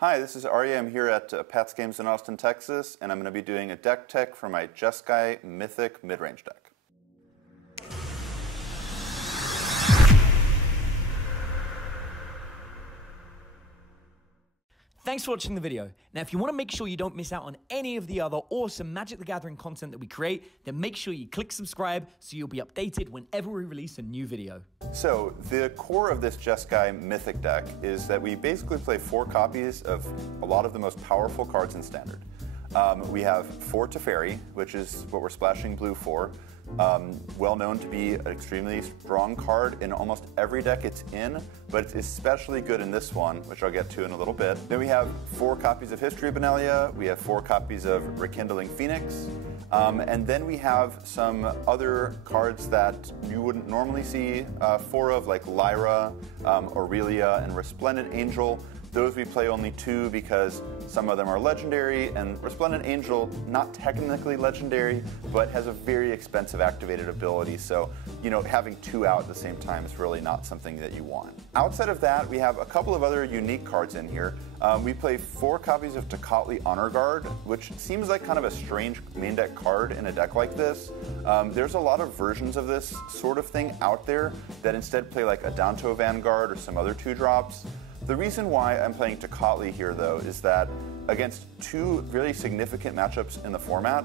Hi, this is Aryeh. I'm here at Pat's Games in Austin, Texas, and I'm going to be doing a deck tech for my Jeskai Mythic Midrange deck. Thanks for watching the video. Now, if you want to make sure you don't miss out on any of the other awesome Magic the Gathering content that we create, then make sure you click subscribe so you'll be updated whenever we release a new video. So, the core of this Jeskai Mythic deck is that we basically play 4 copies of a lot of the most powerful cards in Standard. We have 4 Teferi, which is what we're splashing blue for. Well known to be an extremely strong card in almost every deck it's in, but it's especially good in this one, which I'll get to in a little bit. Then we have 4 copies of History of Benalia, we have 4 copies of Rekindling Phoenix, and then we have some other cards that you wouldn't normally see 4 of, like Lyra, Aurelia, and Resplendent Angel. Those we play only 2 because some of them are legendary, and Resplendent Angel, not technically legendary, but has a very expensive activated ability, so having 2 out at the same time is really not something that you want. Outside of that, we have a couple of other unique cards in here. We play 4 copies of Tocatli Honor Guard, which seems like kind of a strange main deck card in a deck like this. There's a lot of versions of this sort of thing out there that instead play like a Danto Vanguard or some other 2-drops. The reason why I'm playing Tocatli here, though, is that against 2 really significant matchups in the format,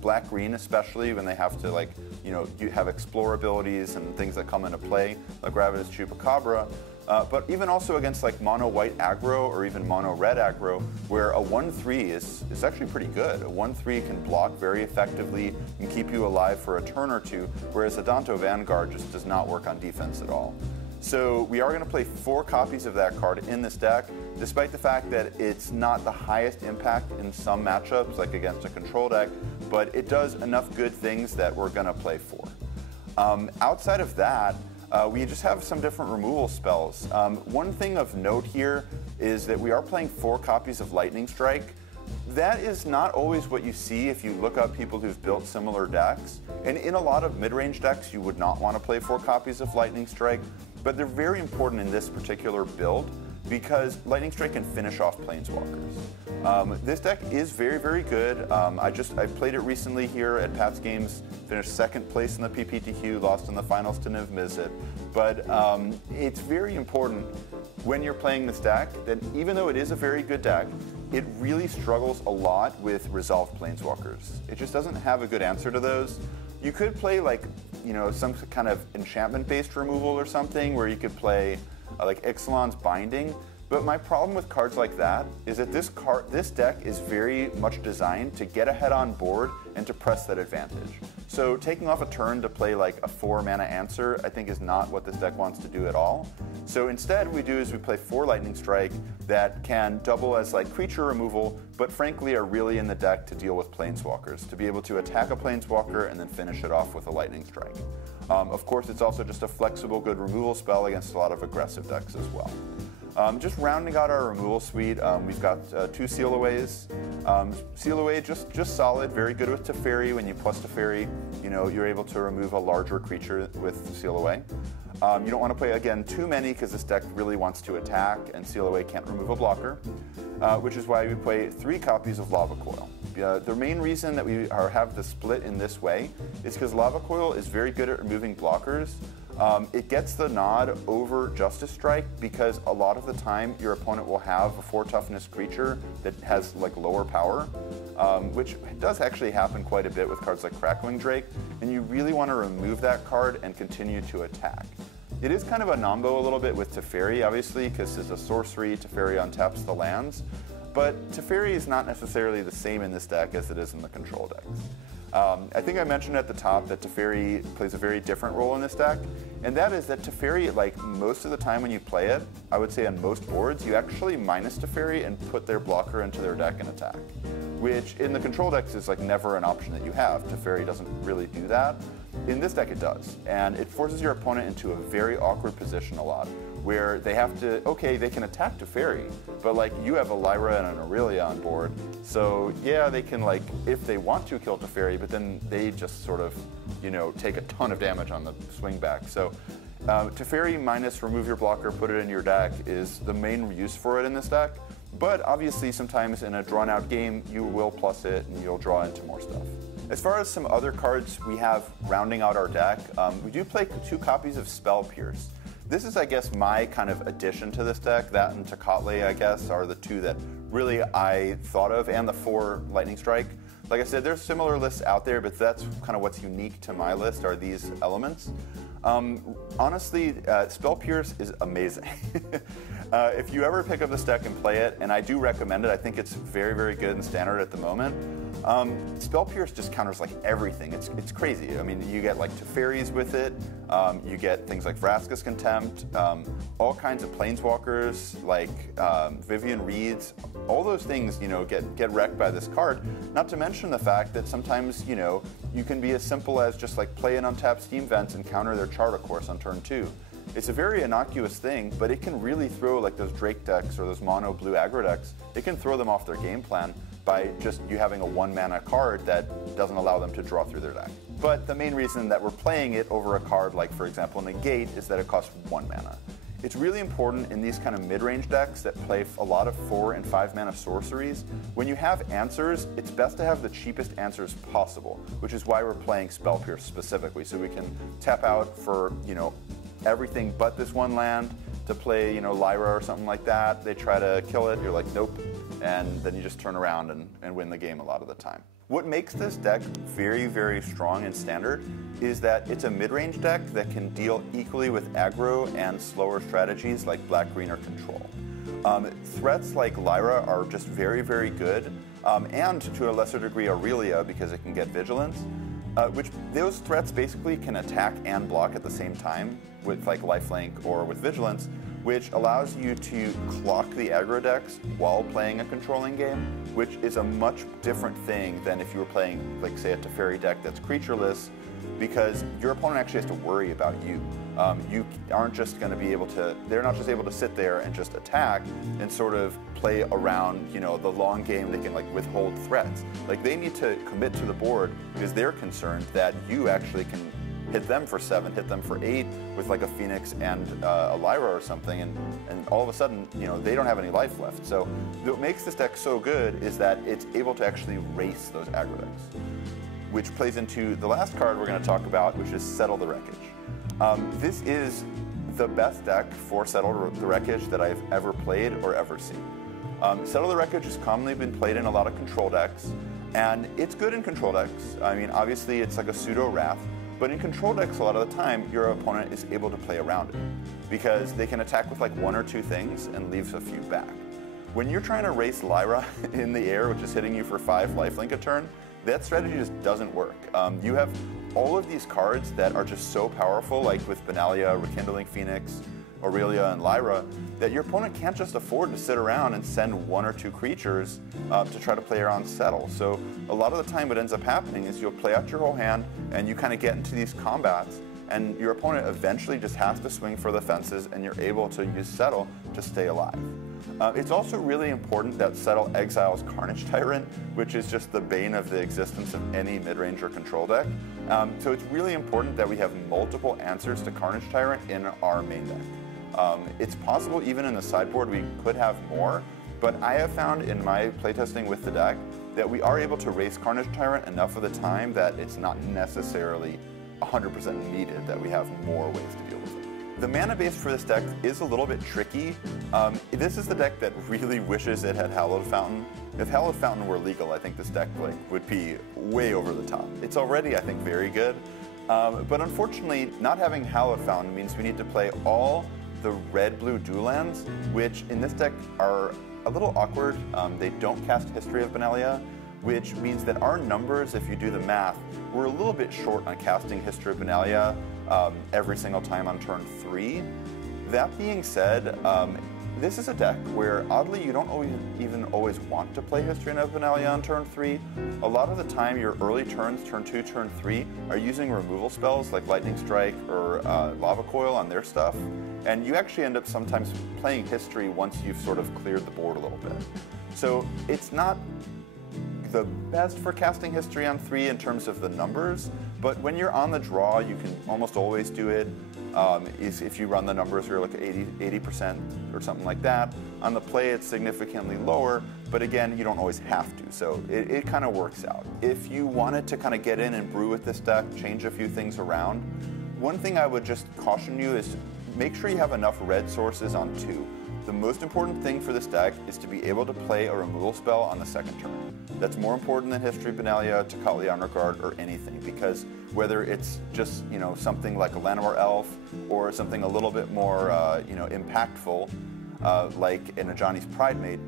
black-green especially, when they have to you have explore abilities and things that come into play, like Gravitas Chupacabra, but even also against like mono-white aggro or even mono-red aggro, where a 1/3 is actually pretty good. A 1/3 can block very effectively and keep you alive for a turn or 2, whereas a Danto Vanguard just does not work on defense at all. So we are going to play 4 copies of that card in this deck, despite the fact that it's not the highest impact in some matchups, like against a control deck, but it does enough good things that we're going to play 4. Outside of that, we just have some different removal spells. One thing of note here is that we are playing 4 copies of Lightning Strike. That is not always what you see if you look up people who've built similar decks. And in a lot of mid-range decks, you would not want to play 4 copies of Lightning Strike, but they're very important in this particular build because Lightning Strike can finish off Planeswalkers. This deck is very, very good. I played it recently here at Pat's Games, finished 2nd place in the PPTQ, lost in the finals to Niv Mizzet. But it's very important when you're playing this deck that even though it is a very good deck, it really struggles a lot with resolved Planeswalkers. It just doesn't have a good answer to those. You could play some kind of enchantment-based removal or something where you could play like Ixalan's Binding, but my problem with cards like that is that this deck is very much designed to get ahead on board and to press that advantage. So taking off a turn to play like a 4-mana answer, I think is not what this deck wants to do at all. So instead what we do is we play 4 Lightning Strike that can double as like creature removal, but frankly are really in the deck to deal with Planeswalkers, to be able to attack a Planeswalker and then finish it off with a Lightning Strike. Of course, it's also just a flexible, good removal spell against a lot of aggressive decks as well. Just rounding out our removal suite, we've got 2 Seal-Aways. Seal-Away, just solid, very good with Teferi. When you plus Teferi, you're able to remove a larger creature with Seal-Away. You don't want to play, again, too many because this deck really wants to attack, and Seal-Away can't remove a blocker, which is why we play 3 copies of Lava Coil. The main reason that we have the split in this way is because Lava Coil is very good at removing blockers. It gets the nod over Justice Strike because a lot of the time your opponent will have a 4 toughness creature that has like lower power, which does actually happen quite a bit with cards like Crackling Drake, and you really want to remove that card and continue to attack. It is kind of a nombo a little bit with Teferi, obviously, because it's a sorcery, Teferi untaps the lands, but Teferi is not necessarily the same in this deck as it is in the control decks. I think I mentioned at the top that Teferi plays a very different role in this deck, and that is that Teferi, like most of the time when you play it, I would say on most boards, you actually minus Teferi and put their blocker into their deck and attack, which in the control decks is like never an option that you have. Teferi doesn't really do that. In this deck it does, and it forces your opponent into a very awkward position a lot, where they have to, okay, they can attack Teferi, but like you have a Lyra and an Aurelia on board, so yeah, they can like, if they want to kill Teferi, but then they just sort of, take a ton of damage on the swing back. So Teferi minus remove your blocker, put it in your deck is the main use for it in this deck. But obviously sometimes in a drawn out game, you will plus it and you'll draw into more stuff. As far as some other cards we have rounding out our deck, we do play 2 copies of Spell Pierce. This is, I guess, my kind of addition to this deck. That and Tecate, I guess, are the 2 that really I thought of, and the 4 Lightning Strike. Like I said, there's similar lists out there, but that's kind of what's unique to my list are these elements. Honestly, Spell Pierce is amazing. If you ever pick up this deck and play it, and I do recommend it, I think it's very, very good in Standard at the moment. Spell Pierce just counters like everything. It's crazy. I mean, you get like Teferis with it. You get things like Vraska's Contempt, all kinds of Planeswalkers like Vivian Reeds. All those things, you know, get wrecked by this card. Not to mention the fact that sometimes, you know, you can be as simple as just like play an untapped Steam Vents and counter their Charter Course on turn 2. It's a very innocuous thing, but it can really throw like those Drake decks or those mono blue aggro decks, it can throw them off their game plan by just you having a 1-mana card that doesn't allow them to draw through their deck. But the main reason that we're playing it over a card like, for example, Negate is that it costs 1 mana. It's really important in these kind of mid-range decks that play a lot of 4 and 5 mana sorceries. When you have answers, it's best to have the cheapest answers possible, which is why we're playing Spell Pierce specifically, so we can tap out for, you know, everything but this 1 land to play, you know, Lyra or something like that. They try to kill it, you're like, nope, and then you just turn around and win the game a lot of the time. What makes this deck very, very strong in Standard is that it's a mid-range deck that can deal equally with aggro and slower strategies like Black, Green, or Control. Threats like Lyra are just very, very good, and to a lesser degree Aurelia because it can get Vigilance. Which those threats basically can attack and block at the same time with like Lifelink or with Vigilance, which allows you to clock the aggro decks while playing a controlling game, which is a much different thing than if you were playing, like say, a Teferi deck that's creatureless, because your opponent actually has to worry about you. You aren't just going to be able to, they're not just able to sit there and just attack and sort of play around, you know, the long game. They can like withhold threats. Like they need to commit to the board because they're concerned that you actually can hit them for 7, hit them for 8 with like a Phoenix and a Lyra or something, and all of a sudden, you know, they don't have any life left. So what makes this deck so good is that it's able to actually race those aggro decks, which plays into the last card we're going to talk about, which is Settle the Wreckage. This is the best deck for Settle the Wreckage that I've ever played or ever seen. Settle the Wreckage has commonly been played in a lot of control decks, and it's good in control decks. I mean, obviously it's like a pseudo Wrath, but in control decks a lot of the time your opponent is able to play around it because they can attack with like 1 or 2 things and leave a few back. When you're trying to race Lyra in the air, which is hitting you for 5 lifelink a turn, that strategy just doesn't work. You have all of these cards that are just so powerful, like with Benalia, Rekindling Phoenix, Aurelia, and Lyra, that your opponent can't just afford to sit around and send 1 or 2 creatures to try to play around Settle. So a lot of the time what ends up happening is you'll play out your whole hand and you kind of get into these combats, and your opponent eventually just has to swing for the fences and you're able to use Settle to stay alive. It's also really important that Settle exiles Carnage Tyrant, which is just the bane of the existence of any mid-range or control deck. So it's really important that we have multiple answers to Carnage Tyrant in our main deck. It's possible even in the sideboard we could have more, but I have found in my playtesting with the deck that we are able to race Carnage Tyrant enough of the time that it's not necessarily 100% needed that we have more ways to deal with it. The mana base for this deck is a little bit tricky. This is the deck that really wishes it had Hallowed Fountain. If Hallowed Fountain were legal, I think this deck would be way over the top. It's already, I think, very good. But unfortunately, not having Hallowed Fountain means we need to play all the red-blue dual lands, which in this deck are a little awkward. They don't cast History of Benalia, which means that our numbers, if you do the math, we're a little bit short on casting History of Benalia every single time on turn 3. That being said, this is a deck where, oddly, you don't even always want to play History of Benalia on turn 3. A lot of the time, your early turns, turn 2, turn 3, are using removal spells like Lightning Strike or Lava Coil on their stuff, and you actually end up sometimes playing History once you've sort of cleared the board a little bit. So it's not the best for casting history on 3 in terms of the numbers, but when you're on the draw, you can almost always do it. If you run the numbers, you're like 80% or something like that. On the play, it's significantly lower, but again, you don't always have to, so it kind of works out. If you wanted to kind of get in and brew with this deck, change a few things around, one thing I would just caution you is make sure you have enough red sources on 2. The most important thing for this deck is to be able to play a removal spell on the second turn. That's more important than History Benalia, Tocatli Honor Guard, or anything, because whether it's just something like a Llanowar Elf or something a little bit more impactful, like an Ajani's Pridemate,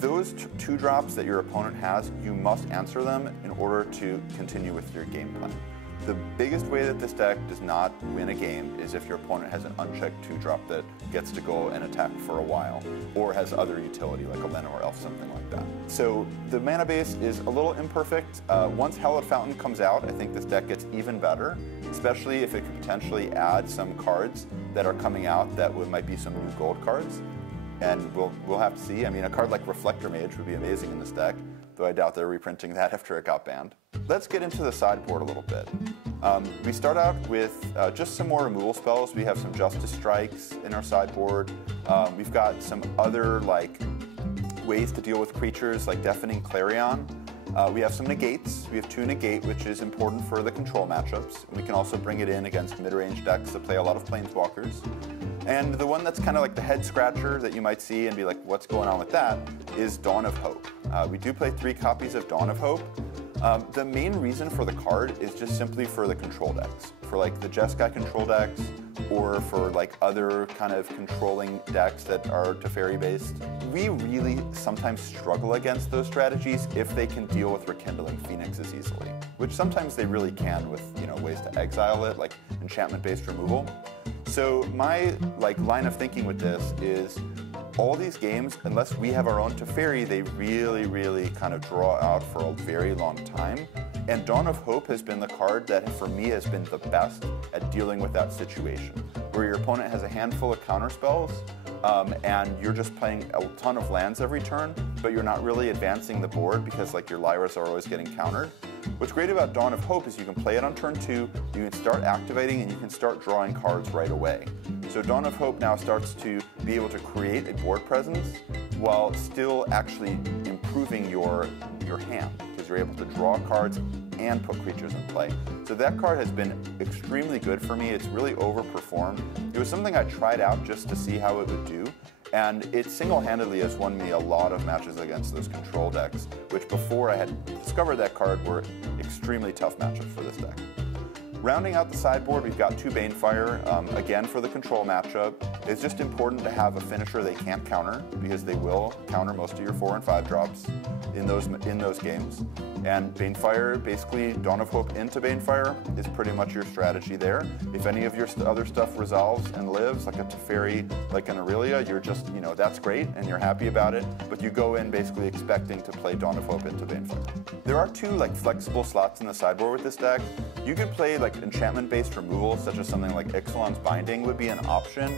those 2 drops that your opponent has, you must answer them in order to continue with your game plan. The biggest way that this deck does not win a game is if your opponent has an unchecked 2-drop that gets to go and attack for a while, or has other utility like a Llanowar Elf, something like that. So the mana base is a little imperfect. Once Hallowed Fountain comes out, I think this deck gets even better, especially if it could potentially add some cards that are coming out that might be some new gold cards. And we'll have to see. I mean, a card like Reflector Mage would be amazing in this deck, though I doubt they're reprinting that after it got banned. Let's get into the sideboard a little bit. We start out with just some more removal spells. We have some Justice Strikes in our sideboard. We've got some other ways to deal with creatures like Deafening Clarion. We have some negates. We have 2 negate, which is important for the control matchups. We can also bring it in against mid-range decks that play a lot of planeswalkers. And the one that's kind of like the head scratcher that you might see and be like, what's going on with that, is Dawn of Hope. We do play 3 copies of Dawn of Hope. The main reason for the card is just simply for the control decks. For like the Jeskai control decks, or for like other kind of controlling decks that are Teferi based. We really sometimes struggle against those strategies if they can deal with Rekindling Phoenixes easily, which sometimes they really can with ways to exile it, like enchantment-based removal. So my line of thinking with this is all these games, unless we have our own Teferi, they really kind of draw out for a very long time. And Dawn of Hope has been the card that, for me, has been the best at dealing with that situation, where your opponent has a handful of counterspells, and you're just playing a ton of lands every turn, but you're not really advancing the board because your Lyras are always getting countered. What's great about Dawn of Hope is you can play it on turn 2, you can start activating, and you can start drawing cards right away. So Dawn of Hope now starts to be able to create a board presence while still actually improving your hand, because you're able to draw cards and put creatures in play. So that card has been extremely good for me. It's really overperformed. It was something I tried out just to see how it would do, and it single-handedly has won me a lot of matches against those control decks, which before I had discovered that card were extremely tough matchups for this deck. Rounding out the sideboard, we've got 2 Banefire, again for the control matchup. It's just important to have a finisher they can't counter, because they will counter most of your 4 and 5 drops in those games. And Banefire, basically Dawn of Hope into Banefire is pretty much your strategy there. If any of your other stuff resolves and lives, like a Teferi, like an Aurelia, you're just, that's great and you're happy about it, but you go in basically expecting to play Dawn of Hope into Banefire. There are 2 flexible slots in the sideboard with this deck. You could play enchantment-based removal, such as something like Ixalan's Binding would be an option.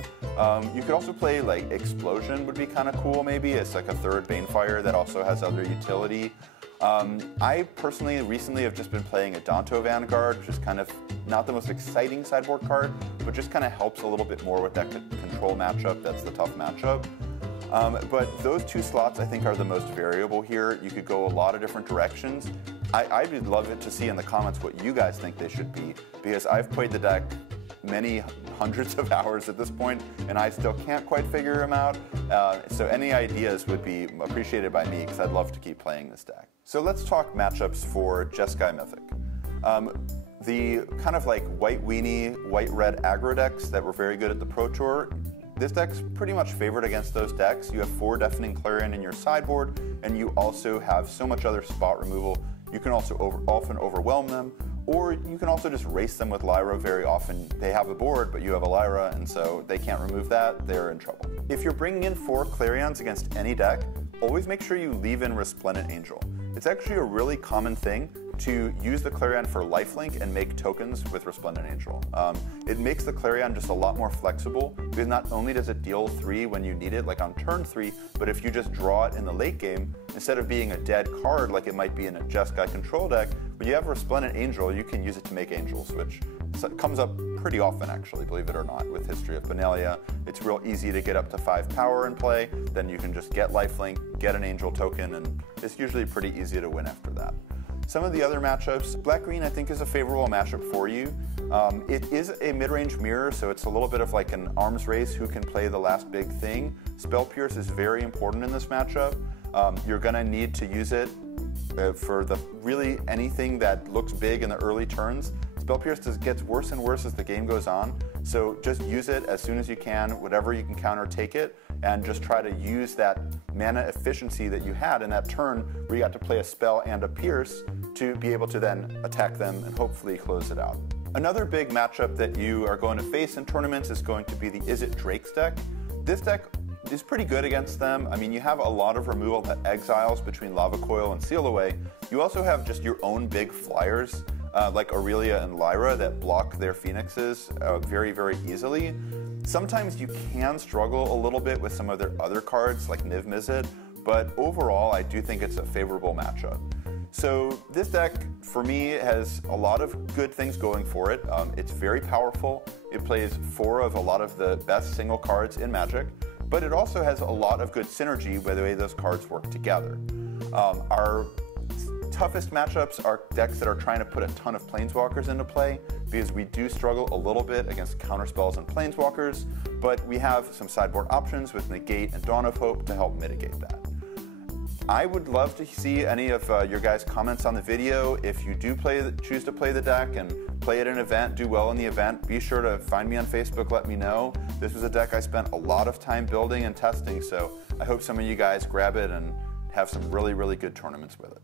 You could also play Explosion would be kind of cool maybe. It's like a 3rd Banefire that also has other utility. I personally recently have just been playing a Danto Vanguard, which is kind of not the most exciting sideboard card, but just kind of helps a little bit more with that control matchup. That's the tough matchup. But those 2 slots I think are the most variable here. You could go a lot of different directions. I would love it to see in the comments what you guys think they should be, because I've played the deck many hundreds of hours at this point, and I still can't quite figure them out. So any ideas would be appreciated by me, because I'd love to keep playing this deck. So let's talk matchups for Jeskai Mythic. The kind of white weenie, white-red aggro decks that were very good at the Pro Tour, this deck's pretty much favored against those decks. You have 4 Deafening Clarion in your sideboard, and you also have so much other spot removal. You can also often overwhelm them, or you can also just race them with Lyra very often. They have a board, but you have a Lyra, and so they can't remove that. They're in trouble. If you're bringing in 4 Clarions against any deck, always make sure you leave in Resplendent Angel. It's actually a really common thing to use the Clarion for lifelink and make tokens with Resplendent Angel. It makes the Clarion just a lot more flexible, because not only does it deal 3 when you need it, like on turn 3, but if you just draw it in the late game, instead of being a dead card like it might be in a Jeskai control deck, when you have Resplendent Angel, you can use it to make angels, which comes up pretty often actually, believe it or not, with History of Benalia. It's real easy to get up to 5 power in play, then you can just get lifelink, get an angel token, and it's usually pretty easy to win after that. Some of the other matchups, Black-Green I think is a favorable matchup for you. It is a mid-range mirror, so it's a little bit of like an arms race who can play the last big thing. Spell Pierce is very important in this matchup. You're gonna need to use it for really anything that looks big in the early turns. Spell Pierce gets worse and worse as the game goes on, so just use it as soon as you can. Whatever you can counter, take it, and just try to use that mana efficiency that you had in that turn where you got to play a spell and a pierce to be able to then attack them and hopefully close it out. Another big matchup that you are going to face in tournaments is going to be the Is It Drake's deck. This deck is pretty good against them. I mean, you have a lot of removal that exiles between Lava Coil and Seal Away. You also have just your own big flyers, like Aurelia and Lyra, that block their Phoenixes very, very easily. Sometimes you can struggle a little bit with some of their other cards, like Niv Mizzet, but overall, I do think it's a favorable matchup. So this deck, for me, has a lot of good things going for it. It's very powerful. It plays 4 of a lot of the best single cards in Magic, but it also has a lot of good synergy by the way those cards work together. Our toughest matchups are decks that are trying to put a ton of Planeswalkers into play, because we do struggle a little bit against counterspells and Planeswalkers, but we have some sideboard options with Negate and Dawn of Hope to help mitigate that. I would love to see any of your guys' comments on the video. If you do choose to play the deck and play at an event, do well in the event, be sure to find me on Facebook, let me know. This was a deck I spent a lot of time building and testing, so I hope some of you guys grab it and have some really, really good tournaments with it.